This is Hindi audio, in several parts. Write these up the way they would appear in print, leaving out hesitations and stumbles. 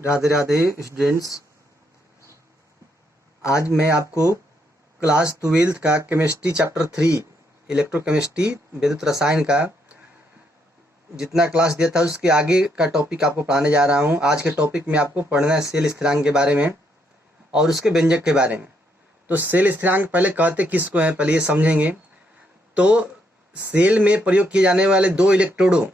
राधे राधे स्टूडेंट्स। आज मैं आपको क्लास 12th का केमिस्ट्री चैप्टर 3 इलेक्ट्रोकेमिस्ट्री विद्युत रसायन का जितना क्लास दिया था उसके आगे का टॉपिक आपको पढ़ाने जा रहा हूं। आज के टॉपिक में आपको पढ़ना है सेल स्थिरांक के बारे में और उसके व्यंजक के बारे में। तो सेल स्थिरांक पहले कहते किसको हैं, पहले ये समझेंगे। तो सेल में प्रयोग किए जाने वाले दो इलेक्ट्रोडों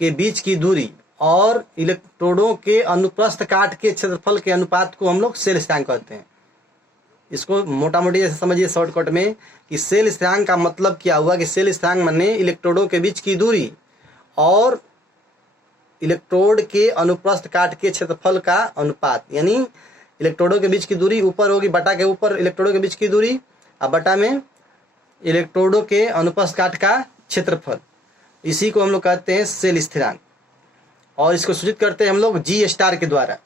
के बीच की दूरी और इलेक्ट्रोडों के अनुप्रस्थ काट के क्षेत्रफल के अनुपात को हम लोग सेल स्थिरांक कहते हैं। इसको मोटा मोटी ऐसे समझिए शॉर्टकट में कि सेल स्थिरांक का मतलब क्या हुआ कि सेल स्थिरांक माने इलेक्ट्रोडों के बीच की दूरी और इलेक्ट्रोड के अनुप्रस्थ काट के क्षेत्रफल का अनुपात। यानी इलेक्ट्रोडों के बीच की दूरी ऊपर होगी, बटा के ऊपर इलेक्ट्रोडों के बीच की दूरी और बटा में इलेक्ट्रोडों के अनुप्रस्थ काट का क्षेत्रफल। इसी को हम लोग कहते हैं सेल स्थिरांक और इसको सूचित करते हैं हम लोग जी स्टार के द्वारा।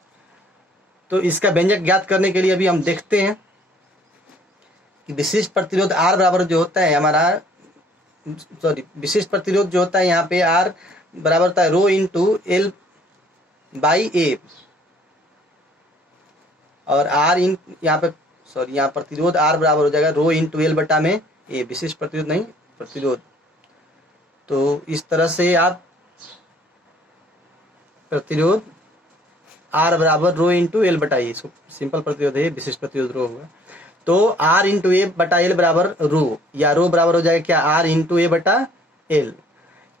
तो इसका व्यंजक ज्ञात करने के लिए अभी हम देखते हैं कि विशिष्ट प्रतिरोध आर बराबर जो होता है हमारा विशिष्ट प्रतिरोध जो होता है यहाँ पे आर बराबर होता है रो इंटू एल बाई ए और आर इन यहाँ पे यहाँ प्रतिरोध आर बराबर हो जाएगा रो इंटू एल बटा में ए। विशिष्ट प्रतिरोध नहीं, प्रतिरोध। तो इस तरह से आप प्रतिरोध आर बराबर रो इंटू एल बटा ए, इसको सिंपल प्रतिरोध है, विशिष्ट प्रतिरोध रो होगा। तो आर इंटू ए बटा एल बराबर रो या रो बराबर हो जाएगा क्या, आर इंटू ए बटा एल।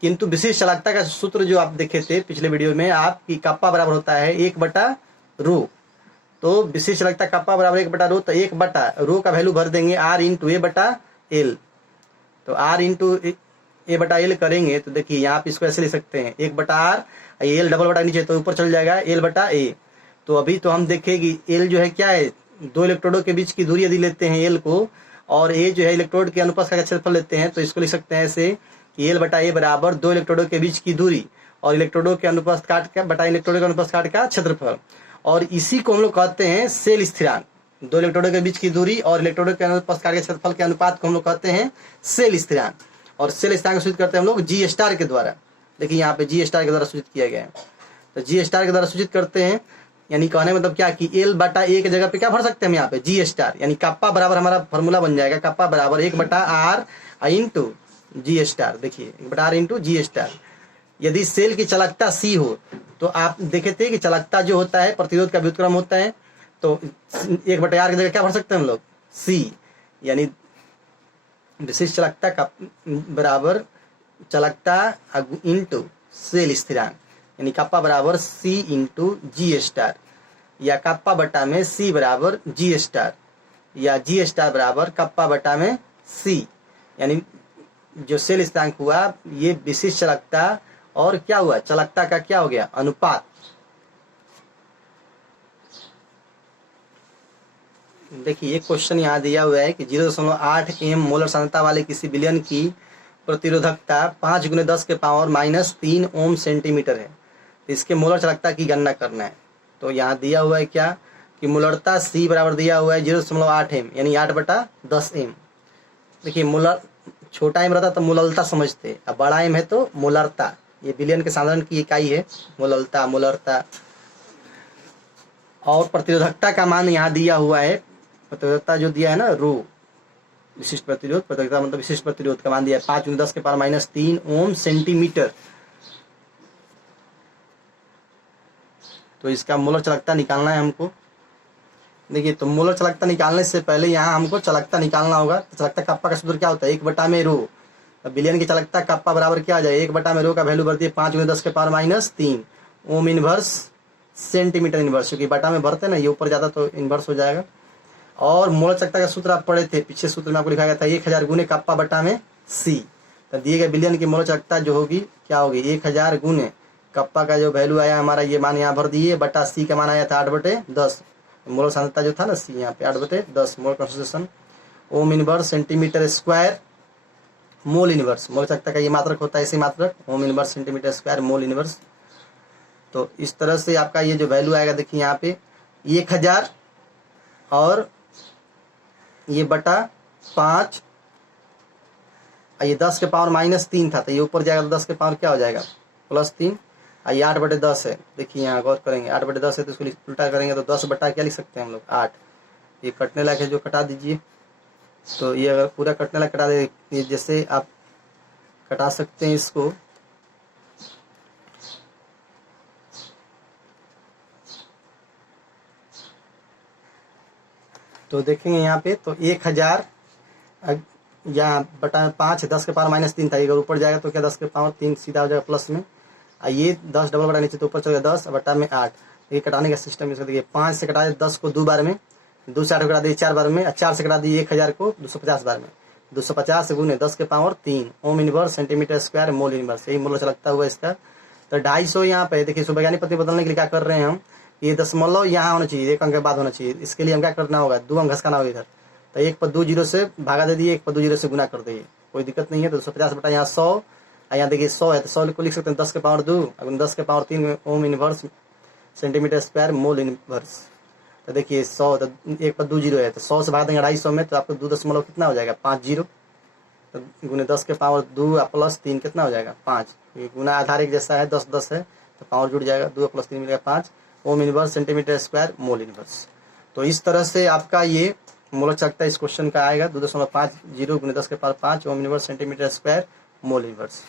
किंतु विशिष्ट चालकता का सूत्र जो आप देखे थे पिछले वीडियो में आपकी कप्पा बराबर होता है 1 बटा रो। तो विशिष्ट चालकता कप्पा बराबर 1 बटा रो, तो 1 बटा रो का वैल्यू भर देंगे आर इंटू ए बटा एल। तो आर इंटू ए बटा एल करेंगे तो देखिए यहाँ पे इसको ऐसे लिख सकते हैं 1 बटा आर, एल डबल बटा नीचे तो ऊपर चल जाएगा एल बटा ए। तो अभी तो हम देखें कि एल जो है क्या है, दो इलेक्ट्रोडों के बीच की दूरी यदि लेते हैं एल को और ए जो है इलेक्ट्रोड के अनुप्रस्थ का क्षेत्रफल लेते हैं तो इसको लिख सकते हैं ऐसे कि एल बटा ए बराबर दो इलेक्ट्रोडों के बीच की दूरी और इलेक्ट्रोडों के अनुप्रस्थ काट का बटा इलेक्ट्रोडों के अनुप्रस्थ काट का क्षेत्रफल। और इसी को हम लोग कहते हैं सेल स्थिरांक। दो इलेक्ट्रोडों के बीच की दूरी और इलेक्ट्रोडों के अनुप्रस्थ काट के क्षेत्रफल के अनुपात को हम लोग कहते हैं सेल स्थिरांक। और सेल स्थिरांक सूचित करते हैं हम लोग जी स्टार के द्वारा। देखिए यहाँ पे जी स्टार के द्वारा सूचित किया गया है। तो जी स्टार के द्वारा सूचित करते हैं, यानी कहने मतलब क्या कि एल बटा ए की जगह पे क्या भर सकते हैं हम यहाँ पे जी स्टार, यानी कप्पा बराबर हमारा फॉर्मूला बन जाएगा कप्पा बराबर 1 बटा आर इंटू जी स्टार। देखिए 1 बटा आर इंटू जी स्टार। यदि सेल की चालकता सी हो तो आप देखे थे कि चालकता जो होता है प्रतिरोध का व्युत्क्रम होता है, तो 1 बटा आर की जगह क्या भर सकते हैं हम लोग सी, यानी विशिष्ट चालकता का बराबर चालकता इंटू सेल स्थिरांक, यानी कप्पा बराबर सी इंटू जी स्टार या कप्पा बटा में सी बराबर जी स्टार या जी स्टार बराबर कप्पा बटा में सी। यानी जो सेल स्थिरांक हुआ ये विशिष्ट चालकता और क्या हुआ चालकता का क्या हो गया अनुपात। देखिए एक क्वेश्चन यहाँ दिया हुआ है कि 0.8 एम मोलर सांद्रता वाले किसी विलयन की प्रतिरोधकता 5 × 10⁻³ ओम सेंटीमीटर है। तो इसके मोलर चालकता की गणना करना है। तो यहाँ दिया हुआ है क्या कि मोलरता सी बराबर दिया हुआ है 0.8 एम, यानी 8/10 एम। देखिए मोलर छोटा एम रहता तो मोललता समझते, अब बड़ा एम है तो मोलरता। ये विलयन के साधारण की इकाई है मोललता, मोलरता। और प्रतिरोधकता का मान यहाँ दिया हुआ है, प्रतिरोधकता जो दिया है ना रो, विशिष्ट प्रतिरोध, प्रतिरोधकता मतलब विशिष्ट प्रतिरोध का मान दिया है 5 × 10⁻³ ओम सेंटीमीटर। तो इसका मोलर चालकता निकालना है हमको। देखिए तो मोलर चालकता निकालने से पहले यहाँ हमको चालकता निकालना होगा। तो चालकता कप्पा का सूत्र क्या होता है 1 बटा में रो। विलयन की चालकता कप्पा बराबर क्या आ जाए 1 बटा में रो का वैल्यू भरती है 5 × 10⁻³ ओम इनवर्स सेंटीमीटर इनवर्स, क्योंकि बटा में भरते ना ये ऊपर जाता तो इनवर्स हो जाएगा। और मोलर चालकता का सूत्र आप पढ़े थे, पीछे सूत्र में आपको लिखा गया था 1000 गुने कप्पा बटा में सी। तो दिए गए विलयन की मोलर चालकता जो होगी क्या होगी 1000 गुने कप्पा का जो वैल्यू आया हमारा ये मान यहाँ भर दिए बटा सी का मान आया था 8/10। मोलर सांद्रता जो था ना सी यहाँ पे 8/10 molar concentration ohm inverse centimetre square mole inverse. Molar चालकता का ये मात्रक होता है इसी मात्रक ohm inverse centimetre square mole inverse. तो इस तरह से आपका ये जो वैल्यू आएगा देखिए यहाँ पे 1000 और ये बटा 5, ये 10⁻³ था तो ये ऊपर जाएगा तो 10 के पावर क्या हो जाएगा +3 ये 8/10 है। देखिए यहाँ गौर करेंगे 8/10 है तो इसको उल्टा करेंगे तो 10 बटा क्या लिख सकते हैं हम लोग 8। ये कटने लायक है जो कटा दीजिए। तो ये अगर पूरा कटने लायक कटा दे, ये जैसे आप कटा सकते हैं इसको। तो देखेंगे यहाँ पे तो 1000 यहाँ बटा 5 10 के पावर -3 था। अगर ऊपर जाएगा तो क्या 10 के पावर 3 सीधा हो जाएगा प्लस में। ये 10 डबल बटा नीचे तो ऊपर चलेगा 10 बटा में 8। ये कटाने का सिस्टम इसका देखिए 5 से कटा दे 10 को 2 बार में, 2 से 8 को कटा दिए 4 बार में, 4 से कटा दिए 1000 को 250 बार में। 250 गुने 10 के power 3 ohm inverse centimetre square mole inverse, यही मोल लगता हुआ इसका। तो 250 यहाँ पे देखिए वैज्ञानिक पद्धति बदलने के लिए क्या कर रहे हैं हम, ये दशमलव यहाँ होना चाहिए, 1 अंक के बाद होना चाहिए। इसके लिए हम क्या करना होगा 2 अंक घसकाना होगा इधर। तो 1 पर 2 जीरो से भागा दे दिए, 1 पर 2 जीरो से गुना कर दिए, कोई दिक्कत नहीं है। तो 250 बटा यहाँ 100, यहाँ देखिए 100 है तो 100 को लिख सकते हैं 10 के पावर 2 अगर 10 के power 3 ohm inverse centimetre square mole inverse. तो देखिए 100 तो 1 पर 2 जीरो है तो 100 से भाग देंगे 250 में तो आपको 2 दशमलव कितना हो जाएगा 5 जीरो। तो गुने 10 के पावर 2 प्लस 3 कितना हो जाएगा 5। गुना आधार एक जैसा है 10 10 है तो पावर जुड़ जाएगा 2 प्लस 3 मिलेगा 5 ohm inverse centimetre square mole inverse. तो इस तरह से आपका ये मोलक चकता इस क्वेश्चन का आएगा 2.50 गुने 10 के power 5 ohm inverse centimetre square mole inverse.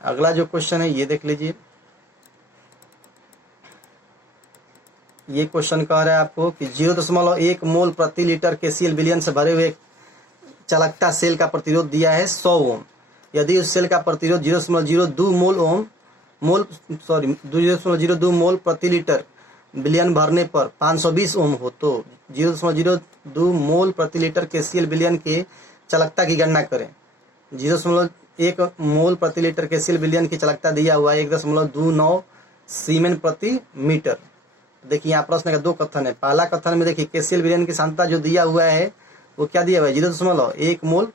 अगला जो क्वेश्चन है ये देख लीजिए। ये क्वेश्चन कह रहा है आपको कि 0.1 मोल प्रति लीटर केसीएल विलयन से भरे हुए चालकता सेल का प्रतिरोध दिया है 100 ओम। यदि उस सेल का प्रतिरोध 0.02 मोल प्रति लीटर विलयन भरने पर 520 ओम हो तो 0.02 मोल प्रति लीटर केसीएल विलयन के चालकता की गणना करें। 0.1 मोल प्रति लीटर केसीएल विलयन की चालकता दिया हुआ है 1.29 सीमेन प्रति मीटर। देखिए यहाँ प्रश्न का 2 कथन है। पहला कथन में देखिए केसीएल विलयन की सांद्रता जो दिया हुआ है वो क्या दिया हुआ है 0.1 मोल।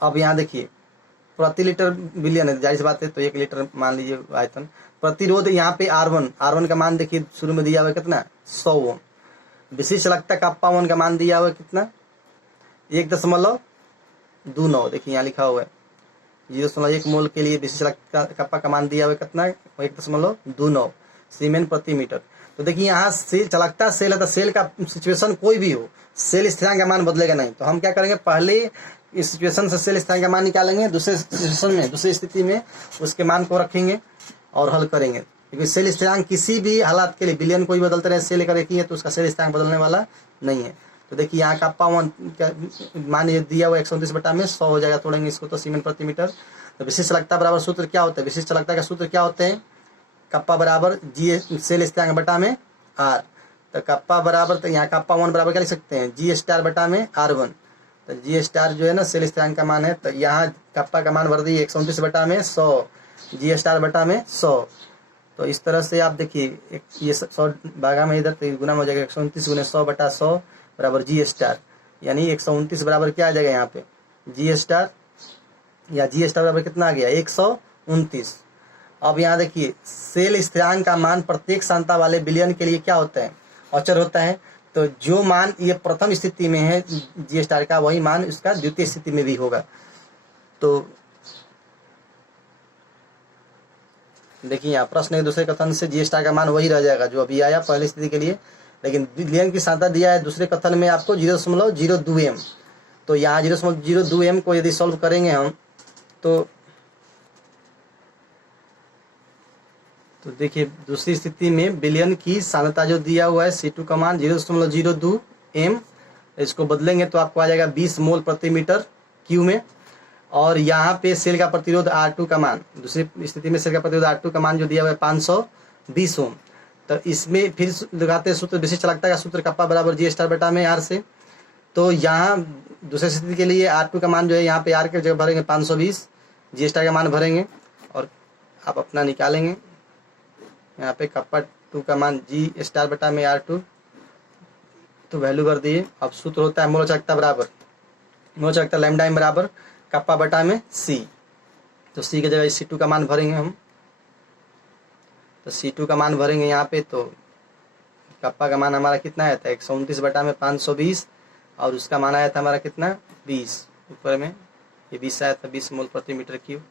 अब यहाँ देखिए प्रति लीटर विलयन है, जाहिर सी बात है तो 1 लीटर मान लीजिए आयतन। प्रतिरोध यहाँ पे R1 का मान देखिए शुरू में दिया हुआ है कितना 100 ओम। विशिष्ट चालकता कप्पा 1 का मान दिया हुआ है कितना 1.29। देखिए यहाँ लिखा हुआ है 0.1 मोल के लिए विशिष्ट चालकता कप्पा का मान दिया हुआ है कितना 1.29 सीमेन प्रति मीटर। तो देखिए यहाँ सेल चालकता सेल है तो सेल का सिचुएशन कोई भी हो सेल स्थिरांक का मान बदलेगा नहीं। तो हम क्या करेंगे पहले इस सिचुएशन से सेल स्थिरांक का मान निकालेंगे, दूसरे सिचुएशन में दूसरी स्थिति में उसके मान को रखेंगे और हल करेंगे। क्योंकि सेल स्थिरांक किसी भी हालात के लिए विलयन कोई बदलते रहे सेल का एक ही है तो उसका सेल स्थिरांक बदलने वाला नहीं है। तो देखिए यहाँ कप्पा 1 का मान ये दिया हुआ 129 बटा में 100 हो जाएगा, तोड़ेंगे इसको तो सीमेन प्रति मीटर। तो विशिष्ट चालकता बराबर सूत्र क्या होता है, विशिष्ट चालकता का सूत्र क्या होते हैं कप्पा बराबर जी सेल स्थिरांक बटा में आर। तो कप्पा बराबर तो यहाँ कप्पा 1 बराबर क्या लिख सकते हैं जी स्टार बटा में R1। तो जी स्टार जो है ना सेल स्थिरांक का मान है तो यहाँ कप्पा का मान भर दिए 129 बटा में 100 जी स्टार बटा में 100। तो इस तरह से आप देखिए ये 100 भागा में इधर तो गुना हो जाएगा 129 गुने 100 बटा 100 बराबर जी स्टार, यानी 129 बराबर क्या आ जाएगा यहाँ पे जी स्टार, या जी स्टार बराबर कितना आ गया 129। अब यहाँ देखिए सेल स्थिरांक का मान प्रत्येक सांद्रता वाले विलयन के लिए क्या होता है अचर होता है। तो जो मान ये प्रथम स्थिति में है जी स्टार का वही मान इसका द्वितीय स्थिति में भी होगा। तो देखिए यहाँ प्रश्न एक दूसरे कथन से जी स्टार का मान वही रह जाएगा जो अभी आया पहली स्थिति के लिए, लेकिन विलयन की सांद्रता दिया है दूसरे कथन में आपको 0.02 एम। तो यहाँ 0.02 एम को यदि सॉल्व करेंगे हम तो देखिए दूसरी स्थिति में विलयन की सांद्रता जो दिया हुआ है C2 का मान 0.02 एम, इसको बदलेंगे तो आपको आ जाएगा 20 मोल प्रति मीटर क्यू में। और यहाँ पे सेल का प्रतिरोध R2 का मान दूसरी स्थिति में सेल का प्रतिरोध R2 का मान जो दिया हुआ है 520 ओम। तो इसमें फिर लगाते हैं सूत्र विशिष्ट चालकता का सूत्र कप्पा बराबर जी स्टार बटा में R से। तो यहाँ दूसरी स्थिति के लिए R2 का मान जो है यहाँ पे R के जगह भरेंगे 520, जी स्टार का मान भरेंगे और आप अपना निकालेंगे। यहाँ पे कप्पा 2 का मान जी स्टार बटा में R2 तो वैल्यू कर दिए। अब सूत्र होता है मोल चालकता बराबर मोल चालकता लैम्डा एम बराबर कप्पा बटा में C। तो C की जगह C2 का मान भरेंगे हम। तो C2 का मान भरेंगे यहाँ पे तो कप्पा का मान हमारा कितना आया था 129 बटा में 520 और उसका मान आया था हमारा कितना 20, ऊपर में ये 20 आया था 20 मोल प्रति मीटर क्यूब।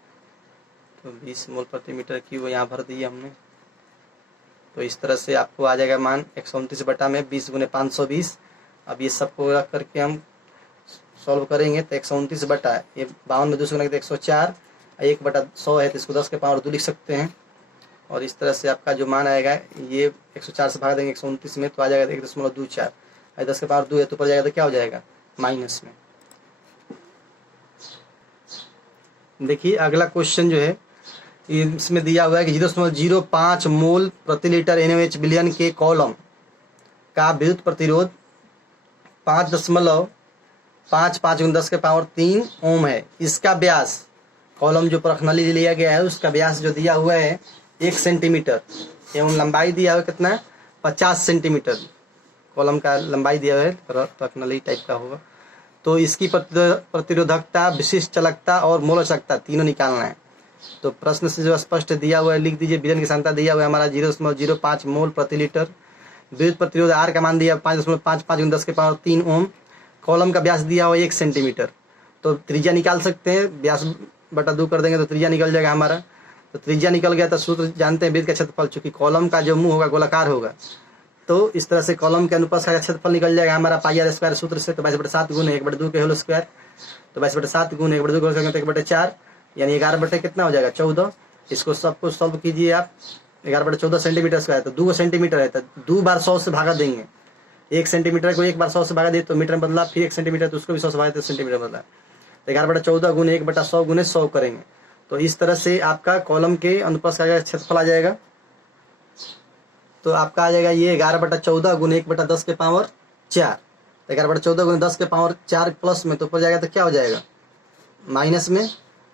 तो 20 मोल प्रति मीटर क्यूब यहाँ भर दिए हमने। तो इस तरह से आपको आ जाएगा मान 129 बटा में 20 गुने 520। अब ये सबको रख करके हम सॉल्व करेंगे तो 129 बटा ये 52 में 2 से गुना तो 104, 1 बटा 100 है तो इसको 10 के पावर 2 लिख सकते हैं। और इस तरह से आपका जो मान आएगा ये 104 से भाग देंगे 129 में तो आ जाएगा 1.24। 10 के पावर 2 है तो ऊपर जाएगा तो क्या हो जाएगा माइनस में। देखिए अगला क्वेश्चन जो है इसमें दिया हुआ है कि 0.05 मोल प्रति लीटर NaOH विलयन के कॉलम का विद्युत प्रतिरोध 5.55 × 10 के पावर 3 ओम है। इसका व्यास, कॉलम जो पर्सनली लिया गया है उसका व्यास जो दिया हुआ है 1 सेंटीमीटर एवं लंबाई दिया हुआ कितना है 50 सेंटीमीटर। कॉलम का लंबाई दिया हुआ है पर्सनली टाइप का होगा। तो इसकी प्रतिरोधकता, विशिष्ट चालकता और मोलचकता तीनों निकालना है। तो प्रश्न से जो स्पष्ट दिया हुआ है लिख दीजिए। विलयन की क्षमता दिया हुआ है हमारा 0.05 मोल प्रति लीटर। विद्युत प्रतिरोध R का मान दिया 5.55 × 10 के पावर 3 ओम। कॉलम का व्यास दिया हुआ 1 सेंटीमीटर। तो त्रिज्या निकाल सकते हैं, व्यास बटा 2 कर देंगे तो त्रिज्या निकल जाएगा हमारा। तो त्रिज्या निकल गया तो सूत्र जानते हैं वृत्त का क्षेत्रफल, चूंकि कॉलम का जो मुंह होगा गोलाकार होगा तो इस तरह से कॉलम के अनुपात का क्षेत्रफल निकल जाएगा हमारा πr² सूत्र से। तो 22/7 गुने 1/2 के होल स्क्वायर, तो 22/7 गुने 1/2 के होल 1/4 यानी 11 कितना हो जाएगा 14। इसको सबको सॉल्व कीजिए आप। 11/14 सेंटीमीटर स्क्वायर तो 2 सेंटीमीटर है तो 2 बार 100 से भागा देंगे। 1 सेंटीमीटर को 1 बार 100 से भागा दिए तो मीटर में बदला, फिर 1 सेंटीमीटर तो उसको भी 100 से भागा तो सेंटीमीटर बदला। 11/14 गुने 1/100 गुने 100 करेंगे तो इस तरह से आपका कॉलम के अनुपात का क्षेत्रफल आ जाएगा। तो आपका आ जाएगा ये 11/14 गुने 1/10 के पावर 4। 11/14 गुने 10 के पावर 4 प्लस में तो ऊपर जाएगा तो क्या हो जाएगा माइनस में।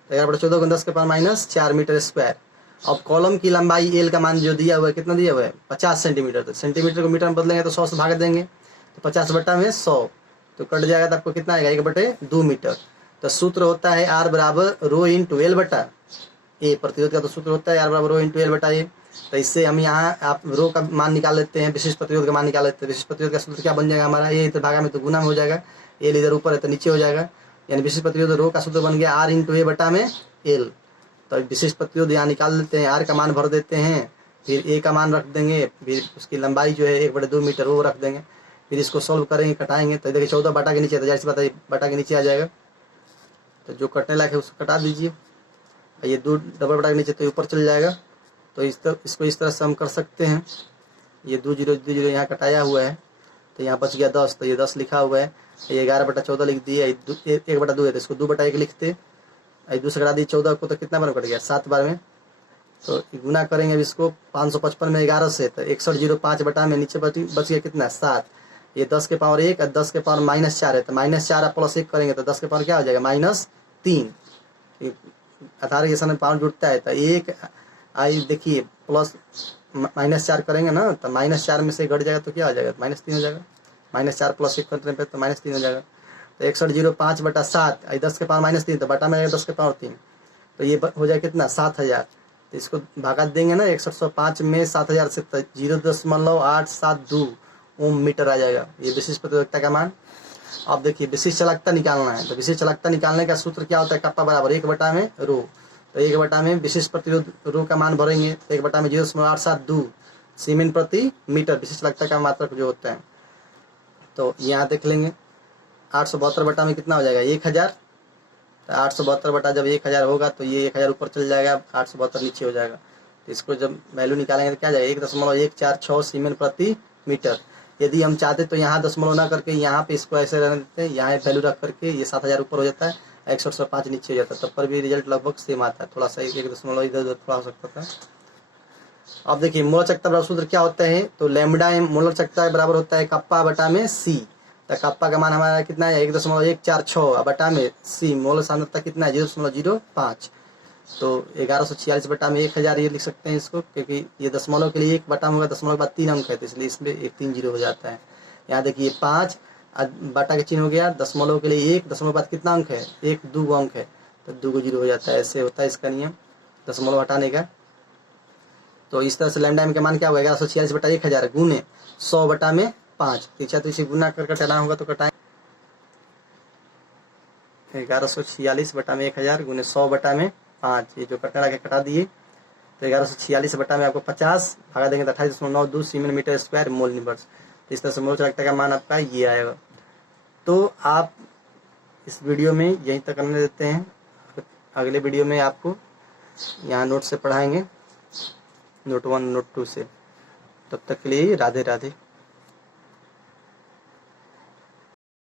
11/14 गुने 10 के पावर -4 मीटर स्क्वायर। अब कॉलम की लंबाई L का मान जो दिया हुआ है कितना दिया हुआ है 50 सेंटीमीटर। तो सेंटीमीटर को मीटर में बदलेंगे तो 100 से भाग देंगे तो 50 बटा में 100 तो कट जाएगा तो आपको कितना आएगा 1/2 मीटर। तो सूत्र होता है R बराबर ρ × L बटा A। प्रतिरोध का तो सूत्र होता है R बराबर ρ × L बटा A। तो इससे हम यहाँ आप रो का मान निकाल लेते हैं, विशिष्ट प्रतिरोध का मान निकाल लेते हैं। विशिष्ट प्रतिरोध का सूत्र क्या बन जाएगा हमारा, ये इधर भागा में तो गुना में हो जाएगा, L इधर ऊपर है तो नीचे हो जाएगा। यानी विशिष्ट प्रतिरोध रो का सूत्र बन गया R × A बटा में L। तो विशिष्ट प्रतिरोध यहाँ निकाल लेते हैं, R का मान भर देते हैं, फिर A का मान रख देंगे, फिर उसकी लंबाई जो है 1/2 मीटर वो रख देंगे। फिर इसको सॉल्व करेंगे, कटाएंगे तो देखिए 14 बटा के नीचे तो जाहिर सी बात है बटा के नीचे आ जाएगा। तो जो कटने लायक है उसको कटा दीजिए। ये 2 डबल बटा के नीचे तो ऊपर चल जाएगा। तो इसको इस तरह से हम कर सकते हैं। ये 2 0 2 0 यहाँ कटाया हुआ है तो यहाँ बच गया 10। तो ये 10 लिखा हुआ है, ये 11/14 लिख दिए। 1/2 है तो इसको 2/1 लिखते। 2 से कटा दिए 14 को तो कितना बार कट गया 7 बार में। तो गुना करेंगे अब इसको 555 में 11 से तो 6105 बटा में नीचे बच गया कितना 7। ये 10 के पावर 1 और 10 के पावर -4 है तो -4 आप +1 करेंगे तो 10 के पावर क्या हो जाएगा -3। आधार के सामने पावर जुड़ता है तो 1 आई देखिए प्लस -4 करेंगे ना तो -4 में से घट जाएगा तो क्या हो जाएगा -3 हो जाएगा। -4 + 1 करने पे तो -3 हो जाएगा। तो 6105 बटा 7 आई 10 के पावर -3 तो बटा में 10 के पावर 3 तो ये हो जाएगा कितना 7000। तो इसको भागा देंगे ना 6105 में 7000 से तो 0.872 ओम मीटर आ जाएगा। ये विशिष्ट प्रतिरोधकता का मान। अब देखिए विशिष्ट चालकता निकालना है तो विशिष्ट चालकता निकालने का सूत्र क्या होता है कप्पा बराबर 1 बटा में रो। तो 1 बटा में विशिष्ट प्रतिरोध रो का मान भरेंगे तो 1 बटा में 0.872 सीमेंट प्रति मीटर विशिष्ट चालकता का मात्रक जो होता है। तो यहाँ देख लेंगे 872 बटा में कितना हो जाएगा 1000। तो 872 बटा जब 1000 होगा तो ये 1000 ऊपर चल जाएगा, 872 नीचे हो जाएगा। तो इसको जब वैल्यू निकालेंगे तो क्या जाएगा 1.146 सीमेंट प्रति मीटर। यदि हम चाहते तो यहाँ दशमलव ना करके यहाँ पे इसको ऐसे रहने देते हैं, यहाँ वैल्यू रख करके ये 7000 ऊपर हो जाता है, 105 नीचे हो जाता है, तब पर भी रिजल्ट लगभग सेम आता है। थोड़ा सा 1 दशमलव इधर उधर थोड़ा हो सकता था। अब देखिए मोलर चालकता बराबर सूत्र क्या होता है तो लैम्बडा मोलर चालकता बराबर होता है कप्पा बटा में सी। तो कप्पा का मान हमारा कितना है 1.146 बटा में सी। मोलर सांद्रता कितना है 0.05। तो 1146 बटा में 1000 ये लिख सकते हैं इसको, क्योंकि ये दशमलव के लिए 1 बटा होगा, दशमलव के बाद 3 अंक है तो इसलिए इसमें 130 हो जाता है। यहाँ देखिए 5 बटा के चिन्ह हो गया, दशमलव के लिए 1, दशमलव के बाद कितना अंक है 1 2 अंक है तो 2 को 0 हो जाता है। ऐसे होता है इसका नियम दशमलव हटाने का। तो इस तरह से लैम्बडा एम का मान क्या होगा 1146 बटा 1000 गुने 100 बटा में 5। पीछा तो इसे गुना कर कटाना होगा तो कटाएं 1146 बटा में 1000 गुने 100 बटा में 5, ये जो कटने लगे कटा दिए। तो 1146 बटा में आपको 50 भागा देंगे तो 28.92 सीमेन मीटर स्क्वायर मोल इनवर्स। तो इस तरह से मोल चालकता का मान आपका ये आएगा। तो आप इस वीडियो में यहीं तक करने देते हैं, अगले वीडियो में आपको यहाँ नोट से पढ़ाएंगे, नोट 1 नोट 2 से। तब तक के लिए राधे राधे।